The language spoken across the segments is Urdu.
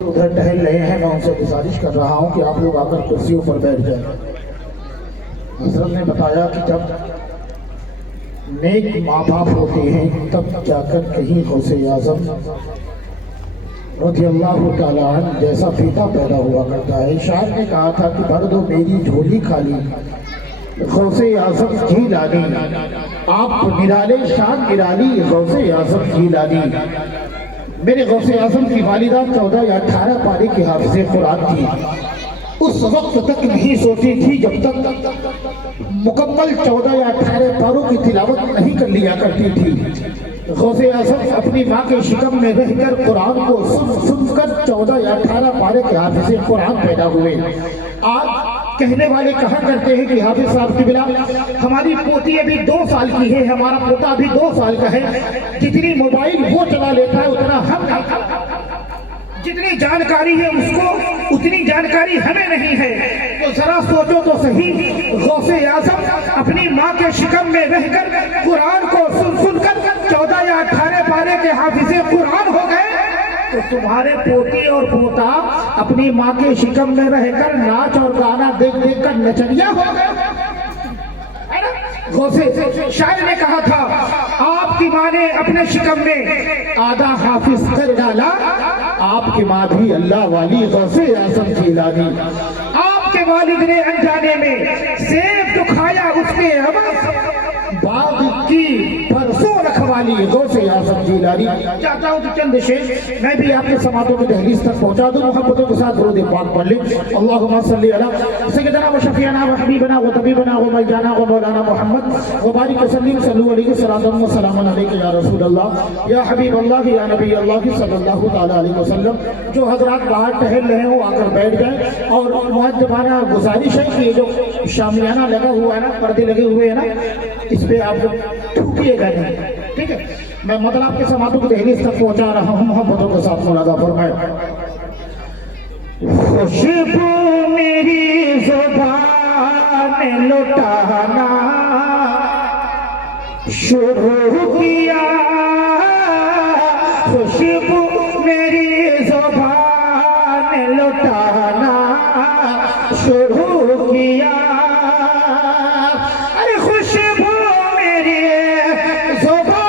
ادھر ٹہل رہے ہیں، میں ان سے گزارش کر رہا ہوں کہ آپ لوگ آ کر کرسیوں پر بیٹھ جائیں۔ حضرت نے بتایا کہ جب نیک ماں باپ ہوتے ہیں تب جا کر کہیں غوث اعظم رضی اللہ تعالیٰ عنہ جیسا پیتا پیدا ہوا کرتا ہے۔ شاعر نے کہا تھا کہ بھر دو میری جھولی خالی غوث اعظم جیلانی، آپ نرالے شان نرالی غوث اعظم جیلانی۔ میرے غوث اعظم کی والدہ 14 یا 18 پارے کے حافظ قرآن تھی۔ اس وقت تک نہیں سوچی تھی جب تک مکمل 14 یا 18 پاروں کی تلاوت نہیں کر لیا کرتی تھی۔ غوث اعظم اپنی ماں کے شکم میں رہ کر قرآن کو سن کر 14 یا 18 پارے کے حافظ قرآن پیدا ہوئے۔ آج کہنے والے کہا کرتے ہیں کہ حافظ صاحب کی بلا ہماری پوتی ابھی 2 سال کی ہے، ہمارا پوتا ابھی 2 سال کا ہے، جتنی موبائل وہ چلا لیتا ہے اتنا ہم نہیں، جتنی جانکاری ہے اس کو اتنی جانکاری ہمیں نہیں ہے۔ تو ذرا سوچو تو صحیح، غوث اعظم اپنی ماں کے شکم میں رہ کر قرآن کو سن کر 14 یا 18 پارے کے حافظ قرآن ہو گئے، تو تمہارے پوتی اور پوتا اپنی ماں کے شکم میں رہ کر ناچ اور گانا دیکھ دیکھ کر نچنیا ہو گئے۔ شاعر نے کہا تھا آپ کی ماں نے اپنے شکم میں آدھا حافظ کر ڈالا، آپ کی ماں بھی اللہ والی غوث اعظم جیلانی۔ آپ کے والد نے انجانے میں سیب دکھایا اس کے عوض باغ کی برسوں رکھوالی غوث اعظم جیلانی۔ چاہتا ہوں کہ چند شعر میں بھی آپ کے سماعتوں میں دہلیز تک پہنچا دوں، محبتوں کے ساتھ درود پاک پڑھ لیں۔ اللہم صلی علی سیدنا و شفیعنا و حبیبنا و طبیبنا و ملجانا و مولانا محمد وبارک وسلم صلو علیہ وسلم و سلام علیکہ یا رسول اللہ یا حبیب اللہ یا نبی اللہ صلی اللہ تعالی علیہ وسلم۔ جو حضرات باہر ٹہل رہے ہوں آ کر بیٹھ جائیں، اور مؤدبانہ گزارش ہے کہ یہ جو شامیانہ لگا ہوا ہے نا، پردے لگے ہوئے ہیں نا، اس پہ آپ لوگ تھوکیے گا نہیں، ٹھیک ہے؟ میں مطلب کے سماعتوں کو دہلیز تک پہنچا رہا ہوں، محبتوں کے ساتھ مولانا فرمائے۔ خوشبو میری زبان لٹانا شروع کیا، خوشبو میری زبان لٹانا شروع کیا، ارے خوشبو میری زبان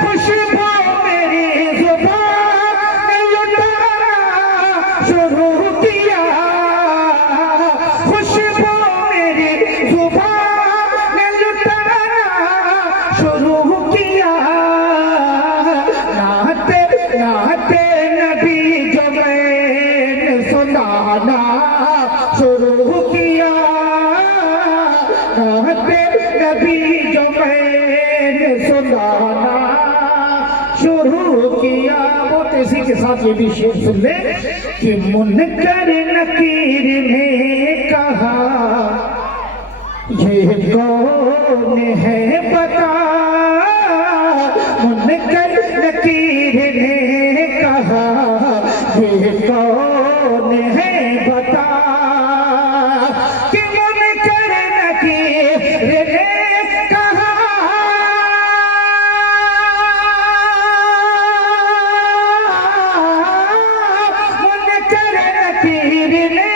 خوشبو میری زبان لٹانا شروع کیا، خوشبو میری زبان لٹانا شروع کیا، نعت نبی جو میں نے سنانا شروع کیا، نعت نبی جو میں نے سنانا شروع کیا۔ بہت اسی کے ساتھ یہ بھی شعر سن لیں کہ منکر نکیر نے کہا یہ کون ہے بتا، منکر نکیر نے کہا یہ کون ہے بتا، کہ منکر نکیر نے کہا منکر نکیر نے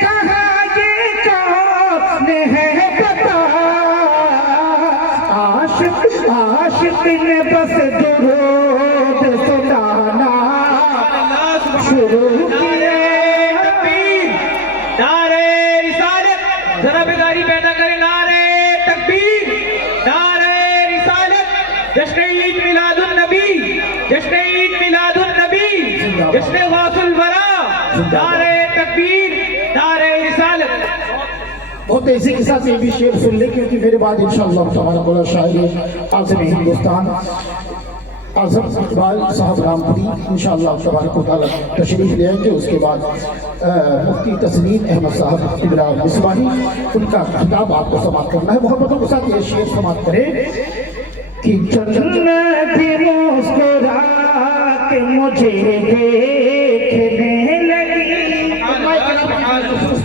کہا یہ کون ہے بتا، عاشق نے بس درود سنانا شروع کیا۔ نعرہ رسالت، ذرا بیداری پیدا کریں، نعرہ تکبیر، نعرہ رسالت، جشن عید میلاد النبی، جشن عید میلاد النبی، جشن غوث الورا، نعرہ تکبیر، نعرہ رسالت۔ بہت اسی کے ساتھ یہ بھی شعر سن لیں، کیونکہ میرے بعد انشاءاللہ تبارک و تعالی شاعر عازم ہندوستان اعظم اقبال صاحب رامپوری انشاءاللہ تبارک و تعالی تشریف لے آئیں گے۔ اس کے بعد مفتی تسلیم احمد صاحب قبلہ مصباحی، ان کا خطاب آپ کو سماعت کرنا ہے۔ محبتوں کے ساتھ یہ شعر سماعت کریں کہ جنت مسکرا کے مجھے دیکھنے لگی،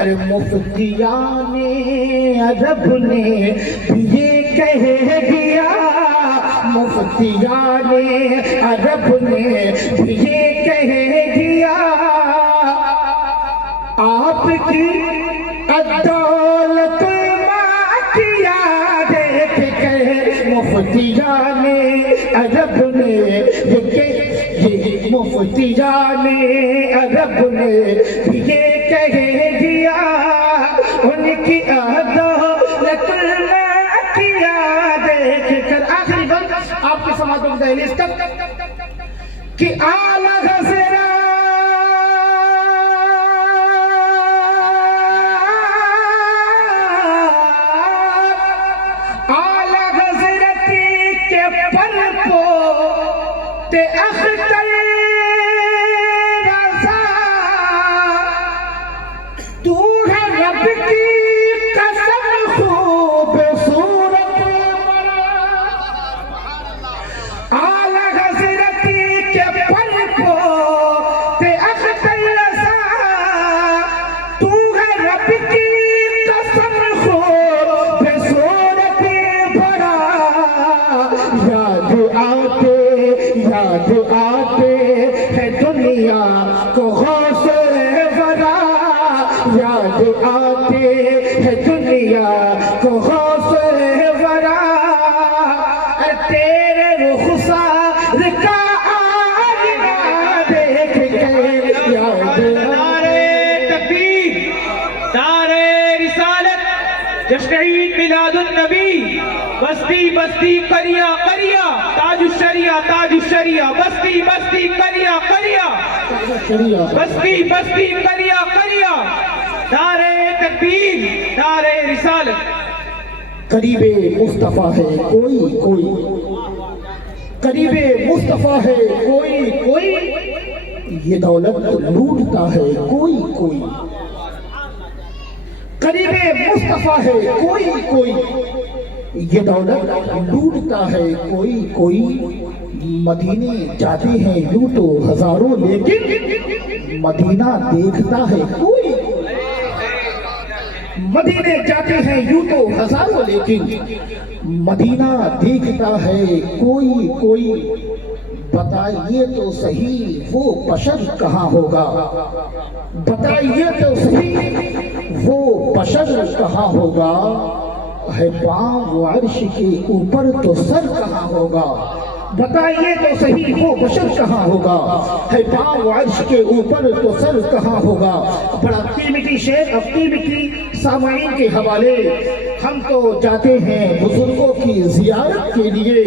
ارے مفتیان عرب نے بھی یہ کہہ دیا، مفتیان عرب نے بھی یہ کہہ دیا، آپ کی دولت کیا دیکھ کر مفتیان عرب نے یہ مفتیان عرب نے یہ کہہ دیا، ان کی دولت کیا دیکھ کر۔ آخری بند آپ کی سماعتوں کی دہلیز تک کہ اعلیٰ حضرت تے اختر رضا، تو ہے رب کی قسم خوبصورت بڑا، اعلیٰ حضرت کے پر کو تے اختر رضا، تو ہے رب کی قسم خوبصورت بڑا، یاد آتے ہے دنیا کو غوث ورا، یاد آتے ہے دنیا کو غوث ورا، تیرے رخسار کا آئینہ دیکھ کے یاد۔ نعرے تکبیر، نعرے رسالت، جشن عید میلاد النبی، بستی بستی قریہ قریہ، تاج الشریعہ تاج الشریعہ، بستی بستی قریہ قریہ، بستی بستی قریہ قریہ، نعرے تکبیر، نعرے رسالت۔ قریب مصطفیٰ ہے کوئی، قریب مصطفیٰ ہے کوئی، یہ دولت لوٹتا ہے کوئی، قریب مصطفیٰ ہے کوئی، یہ دولت لوٹتا ہے کوئی، مدینے جاتے ہیں یوں تو ہزاروں لیکن مدینہ دیکھتا ہے کوئی، مدینے جاتے ہیں یوں تو ہزاروں لیکن مدینہ دیکھتا ہے کوئی، بتائیے تو صحیح وہ بشر کہاں ہوگا، بتائیے تو صحیح وہ بشر کہاں ہوگا، ہے پاؤں عرش کے اوپر تو سر کہاں ہوگا، بتائیے تو صحیح وہ بشر کہاں ہوگا، ہے پاؤں عرش کے اوپر تو سر کہاں ہوگا۔ بڑا قیمتی شعر، اب قیمتی سامعین کے حوالے، ہم تو جاتے ہیں بزرگوں کی زیارت کے لیے،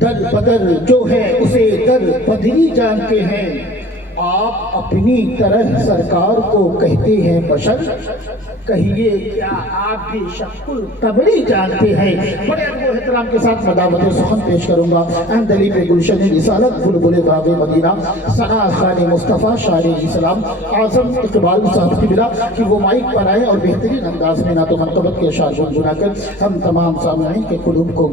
در بدر جو ہے اسے در بدری جانتے ہیں، آپ اپنی طرح سرکار کو کہتے ہیں بشر، کہیے کیا آپ بھی شق القمری جانتے ہیں۔ بڑے ادب و احترام کے ساتھ مداوت سخن پیش کروں گا اندلی پہ گلشن رسالت بلبل باغ مدینہ ثنا خان مصطفیٰ شاعر اسلام اعظم اقبال صاحب کی بلا کہ وہ مائک پر آئے اور بہترین انداز میں نعت و منقبت کے اشعار گنگنا کر ہم تمام سامعین کے قلوب کو